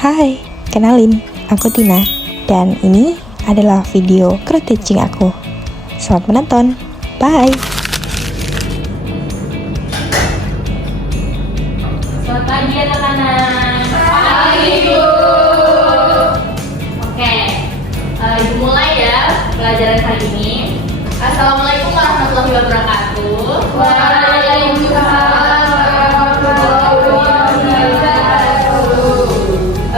Hai, kenalin, aku Tina. Dan ini adalah video crew teaching aku. Selamat menonton, bye! Selamat pagi anak-anak. Pagi Bu. Oke, dimulai ya pelajaran kali ini. Assalamualaikum warahmatullahi wabarakatuh. Waalaikumsalam warahmatullahi wabarakatuh.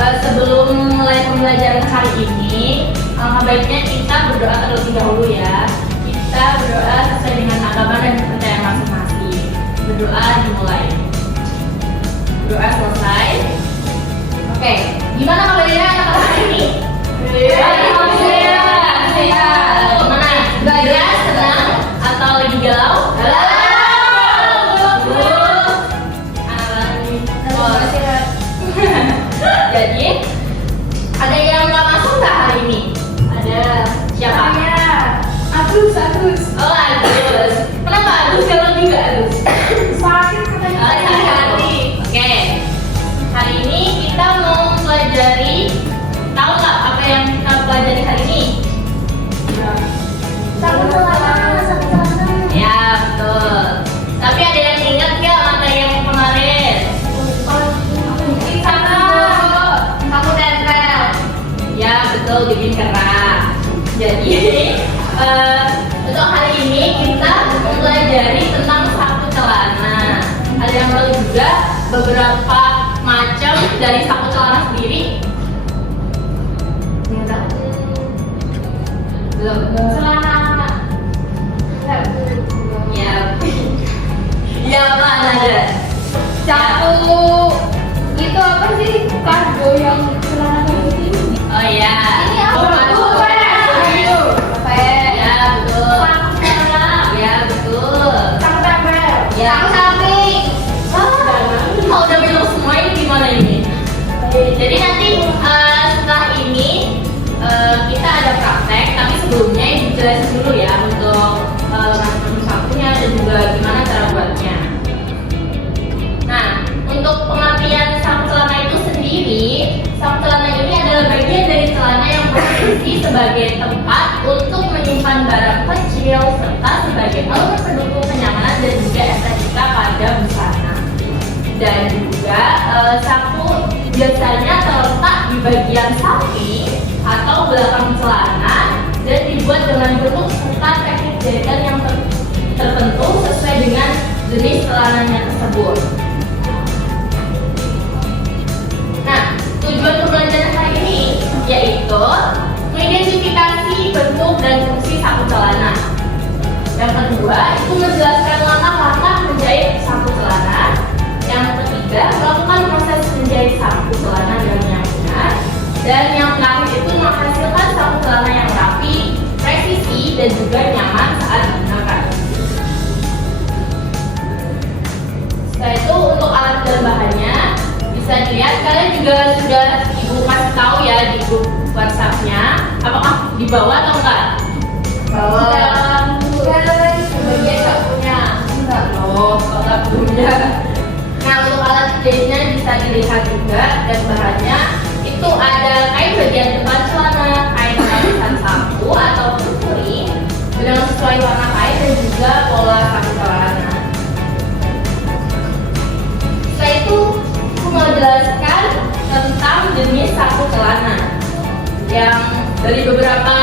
Sebelum mulai pembelajaran hari ini, alangkah baiknya kita berdoa terlebih dahulu ya. Kita berdoa sesuai dengan agama dan kepercayaan masing-masing. Berdoa dimulai. Doa selesai. Oke, gimana kabarnya anak-anak hari ini? Alhamdulillah, sehat. Gimana? Belajar senang atau lagi galau? Jadi, ada yang nggak masuk nggak hari ini? Ada. Siapa? Agus. Oh, Agus. Kenapa Agus galau juga Agus? Sakit katanya. Oke, hari ini kita mau pelajari. Tahu nggak apa yang kita pelajari hari ini? Sapu celana. Ya, betul. Tapi ada yang ingat nggak materi yang kemarin? Sapu tempel. Ya, betul, bikin kerak. Jadi, untuk hari ini kita mempelajari tentang sapu celana. Ada yang tahu juga beberapa macam dari sapu celana sendiri? Belum. Celana. Ya. Ya, apa ada? Sapu. Itu apa sih? Kargo yang celana kayak gini. Oh ya. Ini apa? Ya, betul. Sapu celana. Ya, betul. Sapu tempel. Ya. Sapu samping. Kalau udah bingung semua ini gimana ini? Jadi nanti setelah ini kita ada praktek, tapi sebelumnya ini dijelasin dulu ya untuk macam sapunya dan juga gimana cara buatnya. Nah, untuk pengertian sapu celana itu sendiri, sapu celana ini adalah bagian dari celana yang berfungsi sebagai tempat untuk menyimpan barang kecil serta sebagai alat pendukung kenyamanan dan juga estetika pada busana. Dan juga sapu biasanya terletak di bagian samping atau belakang celana dan dibuat dengan bentuk serta teknik jahitan yang tertentu sesuai dengan jenis celananya tersebut. Nah, tujuan pembelajaran hari ini yaitu mengidentifikasi bentuk dan fungsi sapu celana. Yang kedua, itu menjelaskan langkah-langkah menjahit sapu celana. Yang ketiga, melakukan proses menjahit sapu celana dengan benar. Dan yang terakhir itu menghasilkan sapu celana yang rapi, presisi, dan juga nyaman saat digunakan. Setelah itu untuk alat dan bahannya bisa dilihat, kalian juga sudah ibu kasih tahu ya di grup WhatsApp-nya. Apakah dibawa atau enggak? Bawa. Sebagian nggak punya. Enggak loh, kalau nggak punya. Nah, untuk alat jahitnya bisa dilihat juga, dan bahannya itu ada kain bagian depan celana, kain lapisan sapu atau kuring dengan sesuai warna kain dan juga pola sapu celana. Setelah itu, aku mau jelaskan tentang jenis sapu celana yang dari beberapa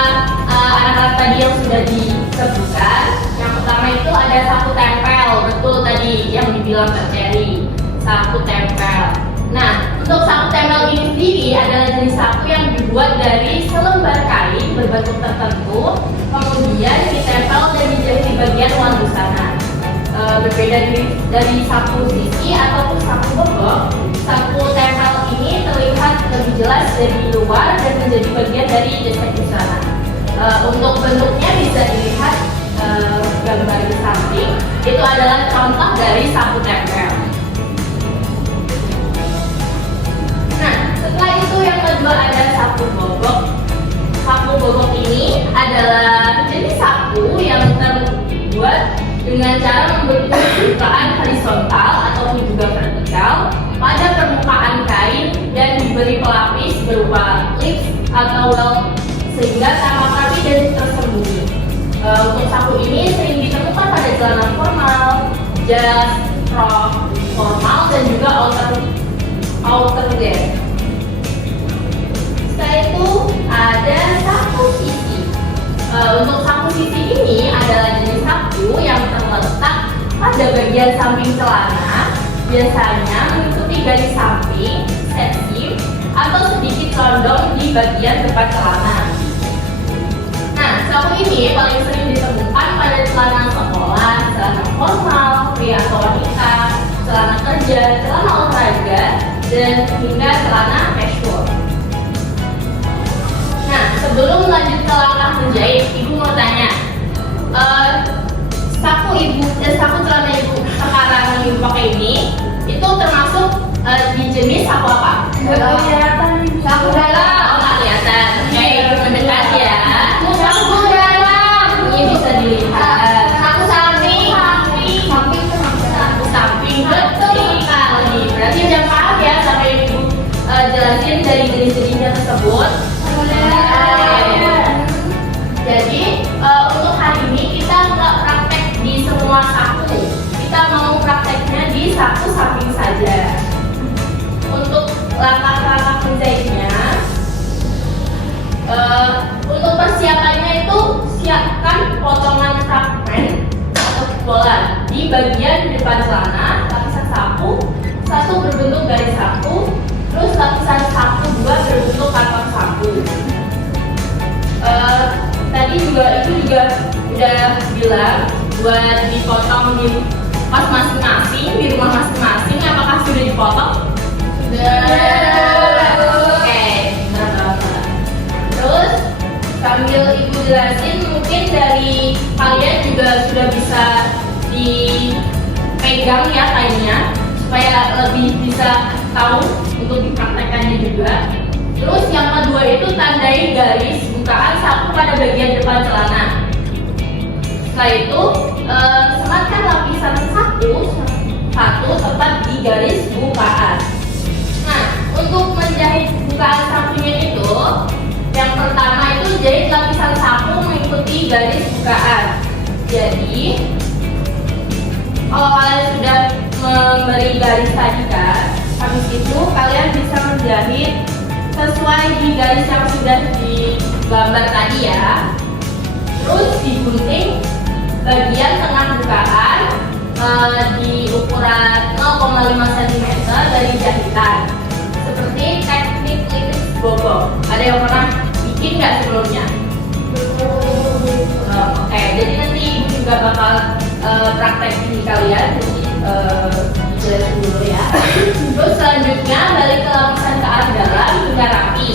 anak-anak tadi yang sudah disebutkan. Yang pertama itu ada sapu tempel, betul tadi yang dibilang Kak Cherry, sapu tempel. Nah, untuk sapu tempel ini sendiri adalah jenis sapu yang dibuat dari selembar kain berbentuk tertentu, kemudian ditempel dan dijahit di bagian luar busana. Berbeda dari sapu sisi ataupun sapu bobok, sapu tempel ini terlihat lebih jelas dari luar dan menjadi bagian dari desain busana. Untuk bentuknya bisa dilihat gambar di samping. Itu adalah contoh dari sapu tempel. Nah, setelah itu yang kedua ada sapu bobok. Sapu bobok ini adalah jenis sapu yang terbuat dengan cara membentuk bukaan horizontal ataupun juga vertikal pada permukaan kain dan diberi pelapis bawel sehingga tampak rapi dan tersembunyi. Untuk saku ini sering ditemukan pada celana formal, jas, rok formal, dan juga outerwear. Setelah itu ada saku sisi. Untuk saku sisi ini adalah jenis saku yang terletak pada bagian samping celana, biasanya mengikuti garis samping, seksi, atau sedikit condong di bagian depan celana. Nah, saku ini paling sering ditemukan pada celana sekolah, celana formal, pria atau wanita, celana kerja, celana olahraga, dan hingga celana casual. Nah, sebelum lanjut ke langkah menjahit, ibu mau tanya, saku celana ibu sekarang yang ibu pakai ini itu termasuk di jenis saku apa? Saku dalam. Oh, nggak kelihatan. Oke, ibu mendekat ya. Saku dalam. Ini bisa dilihat. Saku samping. Saku samping. Betul sekali. Berarti udah paham ya sampai ibu jelasin dari jenis-jenisnya tersebut. Jadi untuk hari ini kita nggak praktek di semua saku. Kita mau prakteknya di saku samping saja. Untuk langkah-langkah menjahitnya, untuk persiapannya itu siapkan potongan fragmen atau bola di bagian depan celana, lapisan saku satu berbentuk garis saku, terus lapisan saku dua berbentuk kantong saku. Tadi juga ibu juga udah bilang buat dipotong di pas masing-masing di rumah masing-masing. Apakah sudah dipotong? Oke, terus sambil ibu jelasin, mungkin dari kalian juga sudah bisa dipegang ya kainnya supaya lebih bisa tahu untuk dipraktekannya juga. Terus yang kedua itu tandai garis bukaan saku pada bagian depan celana. Setelah itu sematkan lapisan saku satu tepat di garis bukaan. Nah, untuk menjahit bukaan sakunya itu, yang pertama itu jahit lapisan saku mengikuti garis bukaan. Jadi, kalau kalian sudah memberi garis tadi kan, habis itu kalian bisa menjahit sesuai di garis yang sudah digambar tadi ya. Terus digunting bagian tengah bukaan di ukuran 0,5 cm dari jahitan, seperti teknik liris bobo. Ada yang pernah bikin nggak sebelumnya? Oke, jadi nanti ibu juga bakal praktekin kalian, jadi jelasin dulu ya. Terus selanjutnya balik ke lapisan ke arah dalam hingga rapi.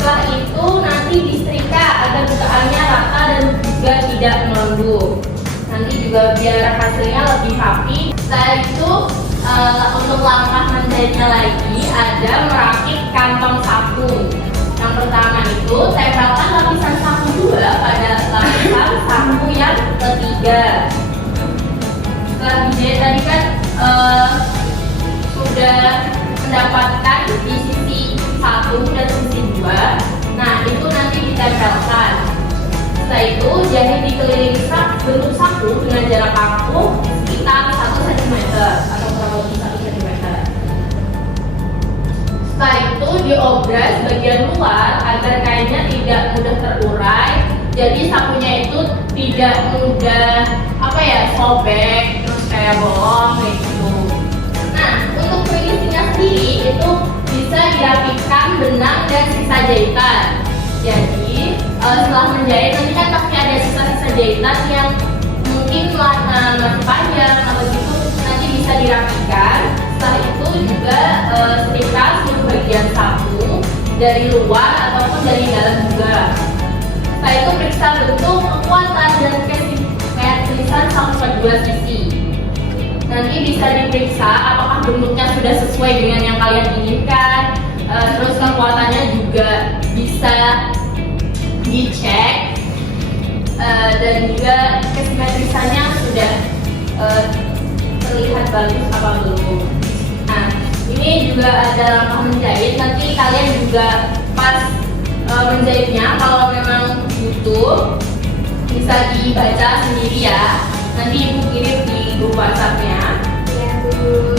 Setelah itu nanti disetrika agar bukaannya rata dan juga tidak melengkung. Nanti juga biar hasilnya lebih rapi. Setelah itu untuk langkah menjahitnya lagi ada merakit kantong saku. Yang pertama itu tempelkan lapisan saku dua pada lapisan saku yang ketiga. Setelah dijahit tadi kan sudah mendapatkan di sisi satu dan sisi dua. Nah, itu nanti ditempelkan. Setelah itu jahit dikelilingi bentuk saku dengan jarak kaku sekitar 1 cm atau kurang lebih 1 cm. Setelah itu diobras bagian luar agar kainnya tidak mudah terurai. Jadi sakunya itu tidak mudah sobek terus kayak bolong gitu. Nah, untuk finishingnya sendiri itu bisa dirapikan benang dan sisa jahitan. Jadi setelah menjahit nanti kan pasti ada sisa-sisa jahitan yang mungkin masih panjang atau gitu, nanti bisa dirapikan. Setelah itu juga setrika seluruh bagian saku dari luar ataupun dari dalam juga. Setelah itu periksa bentuk, kekuatan dan kayak tulisan saku kedua sisi. Nanti bisa diperiksa apakah bentuknya sudah sesuai dengan yang kalian inginkan. Terus kekuatannya juga bisa dicek, dan juga kesimetrisannya sudah terlihat bagus apa belum. Nah, ini juga ada langkah menjahit. Nanti kalian juga pas menjahitnya. Kalau memang butuh bisa dibaca sendiri ya. Nanti ibu kirim di grup WhatsApp-nya. Ya, Bu.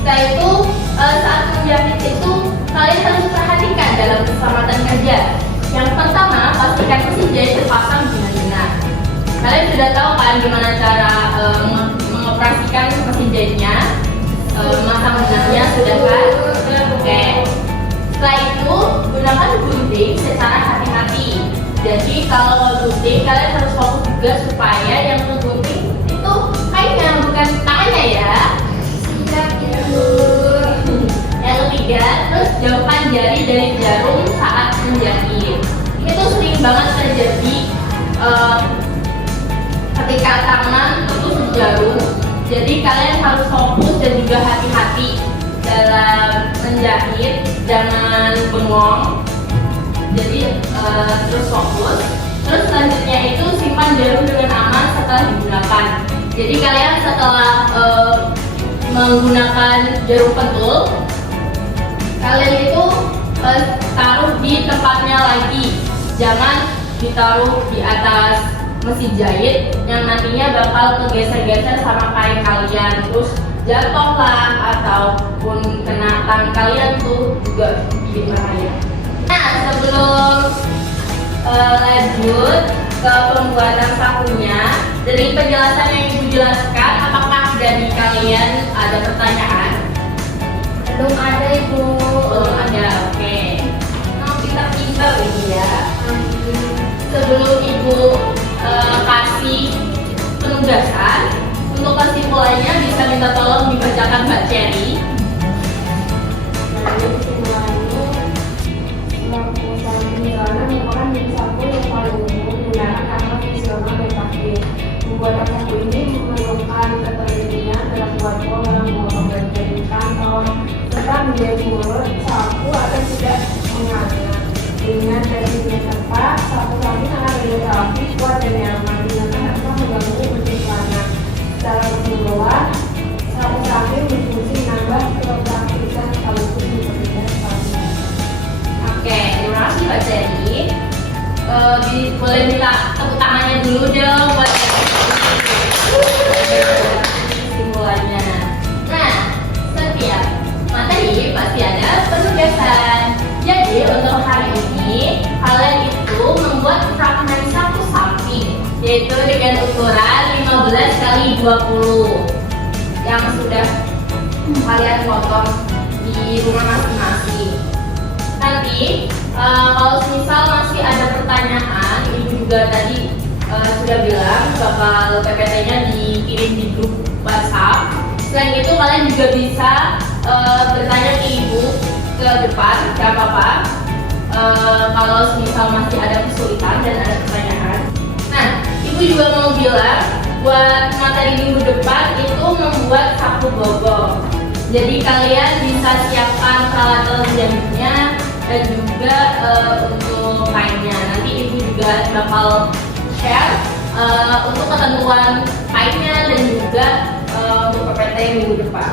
Setelah itu saat menjahit itu kalian harus perhatikan dalam keselamatan kerja. Yang pertama, pastikan mesin jahit terpasang dengan benar. Kalian sudah tahu kan gimana cara mengoperasikan mesin jahitnya, memasang benangnya sudah kan? Oke. Setelah itu gunakan gunting secara hati-hati. Jadi kalau mau gunting kalian harus fokus juga supaya yang menggunting itu kainnya bukan tangannya ya. Siap, Ibu. Yang ketiga, terus jauhkan jari dari jarum saat menjahit. Itu sering banget terjadi ketika tangan tertusuk jarum. Jadi kalian harus fokus dan juga hati-hati dalam menjahit, jangan bengong. Jadi terus fokus. Terus selanjutnya itu simpan jarum dengan aman setelah digunakan. Jadi kalian setelah menggunakan jarum pentul, kalian itu taruh di tempatnya lagi, jangan ditaruh di atas mesin jahit yang nantinya bakal kegeser-geser sama kain kalian, terus jatuh lah ataupun kena tangan kalian tuh juga bikin bahaya. Nah, sebelum lanjut ke pembuatan sakunya, dari penjelasan yang ibu jelaskan, apakah dari kalian ada pertanyaan? Belum ada, Ibu. Belum ada, oke. Nah, kita pintar ini ya. Sebelum ibu kasih penugasan, untuk kesimpulannya bisa minta tolong dibacakan Mbak Cherry. Nah, ini kesimpulannya, pengusahaan jalanan merupakan jenis sapu yang paling umum menggunakan karena fungsional dan praktis. Pembuatan sapu ini memerlukan ketelitian dalam membuat dalam memotong bagian di kantor, serta menjadi mulut sapu agar tidak menganga. Dengan teknik yang tepat, sapu samping akan lebih rapi, kuat dan nyaman, dengan tanpa mengganggu mesin celana. Secara keseluruhan, sapu samping berfungsi menambah kepraktisan sekaligus mempermudah sepatu. Oke, terima kasih Mbak Cherry. Boleh minta tepuk tangannya dulu dong buat kesimpulannya. Nah, setiap materi pasti ada penugasan. Jadi untuk hari ini kalian itu membuat fragmen sapu samping, yaitu dengan ukuran 15 x 20 yang sudah kalian potong di rumah masing-masing. Nanti kalau misal masih ada pertanyaan, ibu juga tadi sudah bilang bakal PPT-nya dikirim di grup WhatsApp. Selain itu kalian juga bisa bertanya ke ibu ke depan, gak apa-apa. Kalau misal masih ada kesulitan dan ada pertanyaan. Nah, ibu juga mau bilang buat materi minggu depan itu membuat sapu bobo. Jadi kalian bisa siapkan peralatan jahitnya dan juga untuk kainnya. Nanti ibu juga bakal share untuk ketentuan kainnya dan juga untuk PPT minggu depan.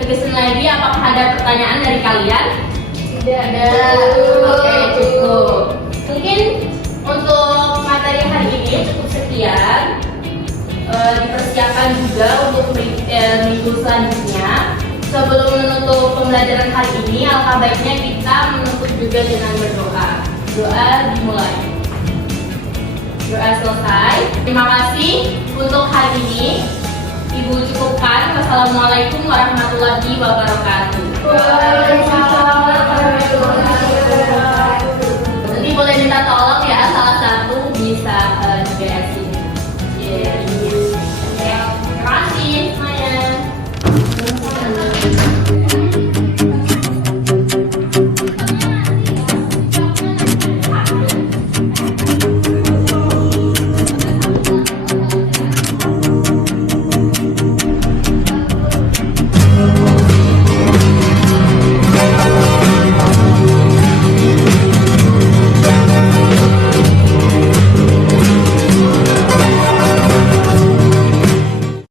Tegasin lagi, apakah ada pertanyaan dari kalian? Tidak ada. Oke, cukup. Mungkin untuk materi hari ini cukup sekian. Dipersiapkan juga untuk minggu selanjutnya. Sebelum menutup pembelajaran hari ini, alangkah baiknya kita menutup juga dengan berdoa. Doa dimulai. Doa selesai. Terima kasih untuk hari ini. Ibu cukupkan. Wassalamualaikum warahmatullahi wabarakatuh. Waalaikumsalam.